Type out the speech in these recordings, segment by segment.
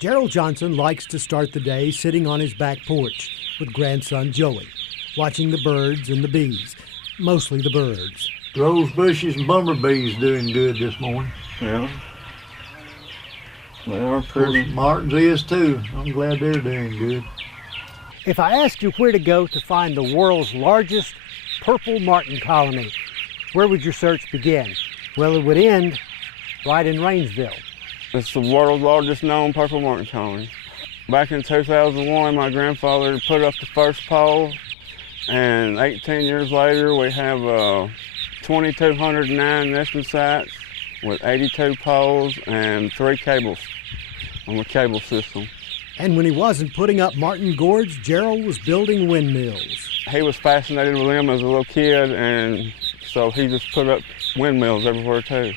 Gerald Johnson likes to start the day sitting on his back porch with grandson Joey, watching the birds and the bees, mostly the birds. Rose bushes and bumblebees doing good this morning. Yeah. They are pretty. Martins is too. I'm glad they're doing good. If I asked you where to go to find the world's largest purple martin colony, where would your search begin? Well, it would end right in Rainsville. It's the world's largest known purple martin colony. Back in 2001, my grandfather put up the first pole, and 18 years later, we have 2,209 nesting sites with 82 poles and 3 cables on the cable system. And when he wasn't putting up martin gourds, Gerald was building windmills. He was fascinated with them as a little kid, and so he just put up windmills everywhere too.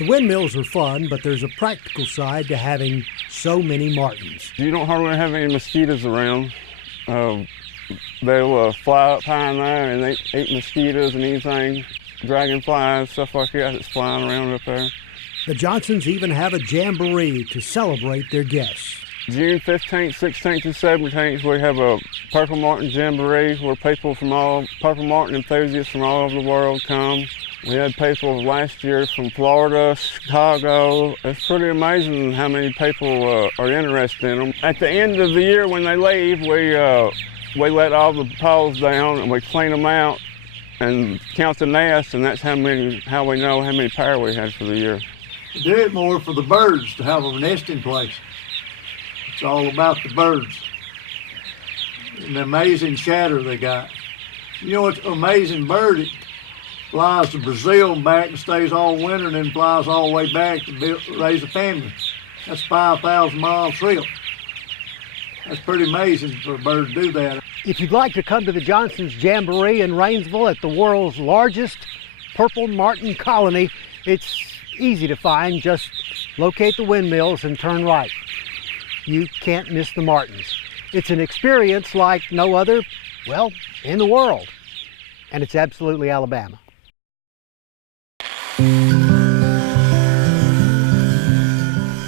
The windmills are fun, but there's a practical side to having so many martins. You don't hardly have any mosquitoes around. They'll fly up high in there and they eat mosquitoes and anything, dragonflies, stuff like that that's flying around up there. The Johnsons even have a jamboree to celebrate their guests. June 15th, 16th, and 17th, we have a Purple Martin Jamboree where people from Purple Martin enthusiasts from all over the world come. We had people last year from Florida, Chicago. It's pretty amazing how many people are interested in them. At the end of the year when they leave, we let all the poles down and we clean them out and count the nests, and that's how we know how many pair we had for the year. We do it more for the birds to have a nesting place. It's all about the birds and the amazing chatter they got. You know, it's an amazing bird. It flies to Brazil and back and stays all winter and then flies all the way back to raise a family. That's a 5,000-mile trip. That's pretty amazing for a bird to do that. If you'd like to come to the Johnsons Jamboree in Rainsville at the world's largest purple martin colony, it's easy to find. Just locate the windmills and turn right. You can't miss the martins. It's an experience like no other, well, in the world. And it's absolutely Alabama.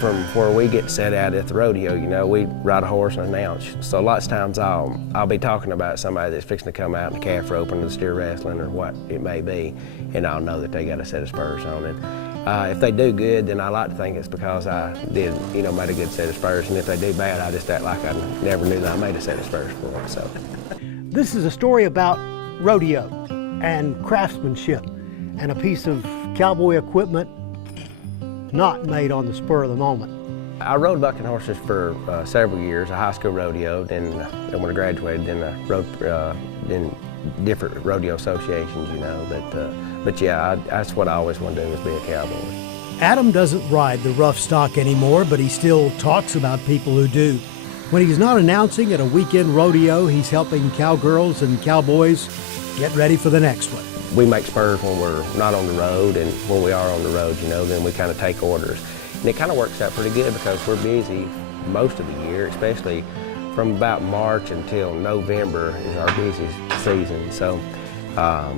From where we get set out at the rodeo, you know, we ride a horse and announce. So lots of times I'll be talking about somebody that's fixing to come out in the calf roping or the steer wrestling or what it may be, and I'll know that they got a set of spurs on it. If they do good, then I like to think it's because I did, you know, made a good set of spurs, and if they do bad, I just act like I never knew that I made a set of spurs for them. So, this is a story about rodeo and craftsmanship and a piece of cowboy equipment not made on the spur of the moment. I rode bucking horses for several years, a high school rodeo, then when I graduated, then I rode in different rodeo associations, you know, but yeah, that's what I always wanted to do, was be a cowboy. Adam doesn't ride the rough stock anymore, but he still talks about people who do. When he's not announcing at a weekend rodeo, he's helping cowgirls and cowboys get ready for the next one. We make spurs when we're not on the road, and when we are on the road, you know, then we kind of take orders. And it kind of works out pretty good because we're busy most of the year, especially from about March until November is our busiest season. So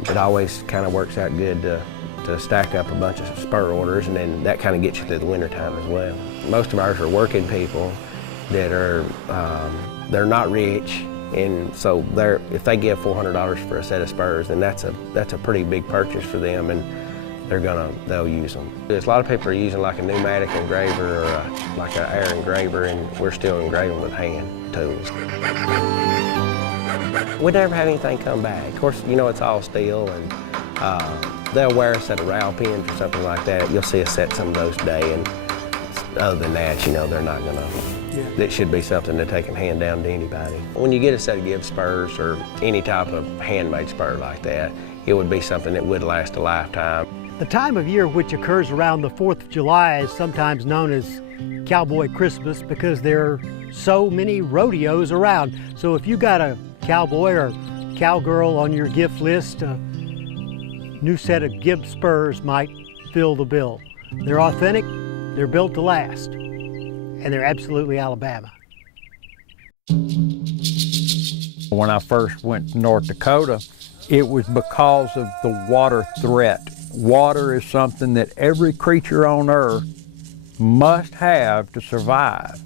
it always kind of works out good to stack up a bunch of spur orders, and then that kind of gets you through the winter time as well. Most of ours are working people that are, they're not rich, and so if they give $400 for a set of spurs, then that's a pretty big purchase for them, and they'll use them. There's a lot of people are using like a pneumatic engraver or like an air engraver, and we're still engraving with hand tools. We never had anything come back. Of course, you know, it's all steel, and they'll wear us at a rail pins or something like that. You'll see us set some of those today, and other than that, you know, they're not gonna. Yeah. It should be something that they can hand down to anybody. When you get a set of Gibbs spurs or any type of handmade spur like that, it would be something that would last a lifetime. The time of year which occurs around the 4th of July is sometimes known as Cowboy Christmas because there are so many rodeos around. So if you got a cowboy or cowgirl on your gift list, a new set of Gibbs spurs might fill the bill. They're authentic, they're built to last, and they're absolutely Alabama. When I first went to North Dakota, it was because of the water threat. Water is something that every creature on earth must have to survive.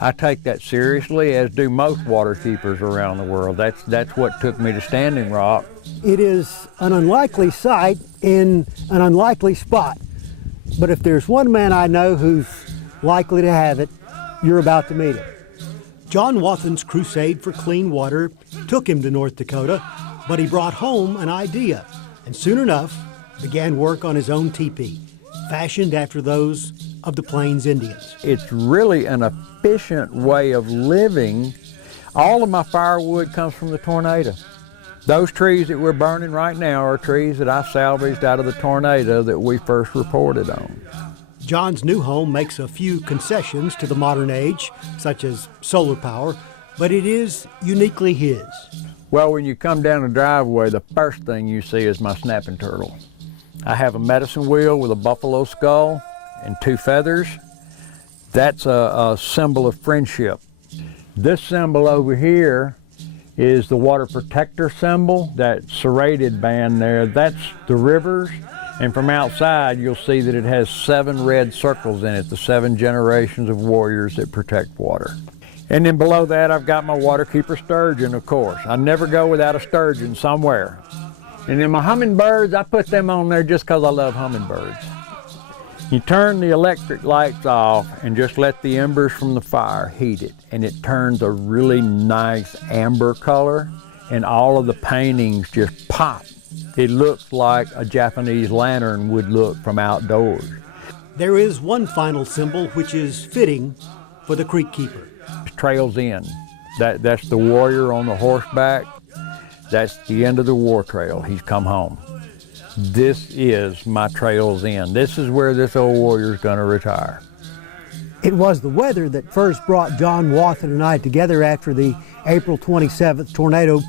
I take that seriously, as do most water keepers around the world. That's what took me to Standing Rock. It is an unlikely sight in an unlikely spot. But if there's one man I know who's likely to have it, you're about to meet him. John Wathen's crusade for clean water took him to North Dakota, but he brought home an idea, and soon enough began work on his own teepee, fashioned after those of the Plains Indians. It's really an efficient way of living. All of my firewood comes from the tornado. Those trees that we're burning right now are trees that I salvaged out of the tornado that we first reported on. John's new home makes a few concessions to the modern age, such as solar power, but it is uniquely his. Well, when you come down the driveway, the first thing you see is my snapping turtle. I have a medicine wheel with a buffalo skull and 2 feathers. That's a symbol of friendship. This symbol over here is the water protector symbol, that serrated band there. That's the rivers. And from outside, you'll see that it has 7 red circles in it, the 7 generations of warriors that protect water. And then below that, I've got my waterkeeper sturgeon, of course. I never go without a sturgeon somewhere. And then my hummingbirds, I put them on there just because I love hummingbirds. You turn the electric lights off and just let the embers from the fire heat it, and it turns a really nice amber color, and all of the paintings just pop. It looks like a Japanese lantern would look from outdoors. There is one final symbol which is fitting for the creek keeper. Trail's end. That's the warrior on the horseback. That's the end of the war trail. He's come home. This is my trail's end. This is where this old warrior's gonna retire. It was the weather that first brought John Wathen and I together after the April 27th tornado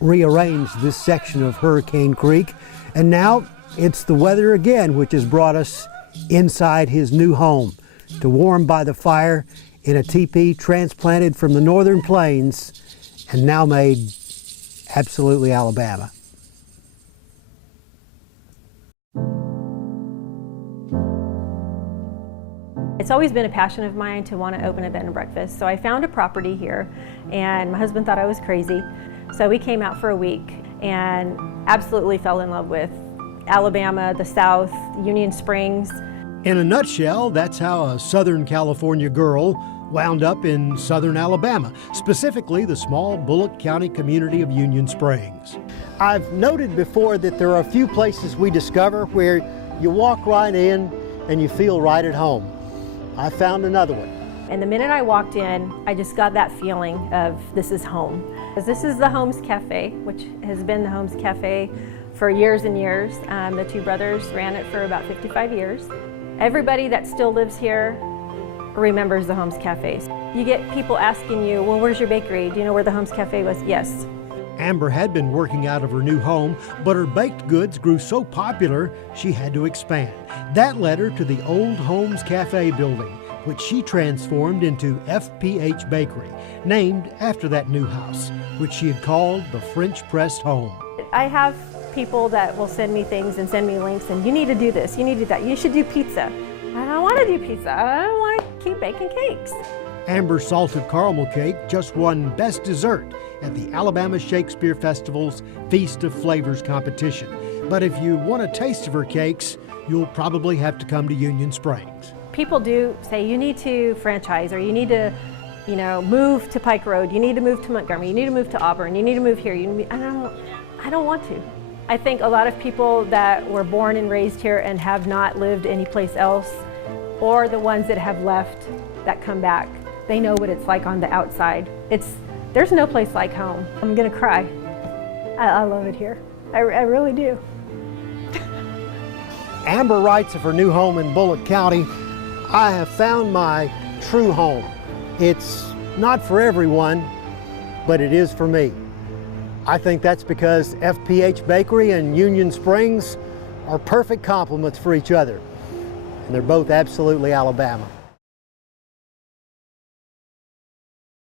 rearranged this section of Hurricane Creek. And now it's the weather again which has brought us inside his new home to warm by the fire in a teepee transplanted from the northern plains and now made absolutely Alabama. It's always been a passion of mine to want to open a bed and breakfast. So I found a property here, and my husband thought I was crazy. So we came out for a week and absolutely fell in love with Alabama, the South, Union Springs. In a nutshell, that's how a Southern California girl wound up in Southern Alabama, specifically the small Bullock County community of Union Springs. I've noted before that there are a few places we discover where you walk right in and you feel right at home. I found another one. And the minute I walked in, I just got that feeling of this is home. This is the Holmes Cafe, which has been the Holmes Cafe for years and years. The 2 brothers ran it for about 55 years. Everybody that still lives here remembers the Holmes Cafe. You get people asking you, well, where's your bakery? Do you know where the Holmes Cafe was? Yes. Amber had been working out of her new home, but her baked goods grew so popular she had to expand. That led her to the old Holmes Cafe building, which she transformed into FPH Bakery, named after that new house, which she had called the French Pressed Home. I have people that will send me things and send me links, and you need to do this, you need to do that, you should do pizza. I don't want to do pizza, I want to keep baking cakes. Amber's salted caramel cake just won Best Dessert at the Alabama Shakespeare Festival's Feast of Flavors competition. But if you want a taste of her cakes, you'll probably have to come to Union Springs. People do say you need to franchise, or you need to, move to Pike Road, you need to move to Montgomery, you need to move to Auburn, you need to move here. I don't want to. I think a lot of people that were born and raised here and have not lived anyplace else, or the ones that have left that come back, they know what it's like on the outside. There's no place like home. I'm gonna cry. I love it here. I really do. Amber writes of her new home in Bullock County, I have found my true home. It's not for everyone, but it is for me. I think that's because FPH Bakery and Union Springs are perfect complements for each other. And they're both absolutely Alabama.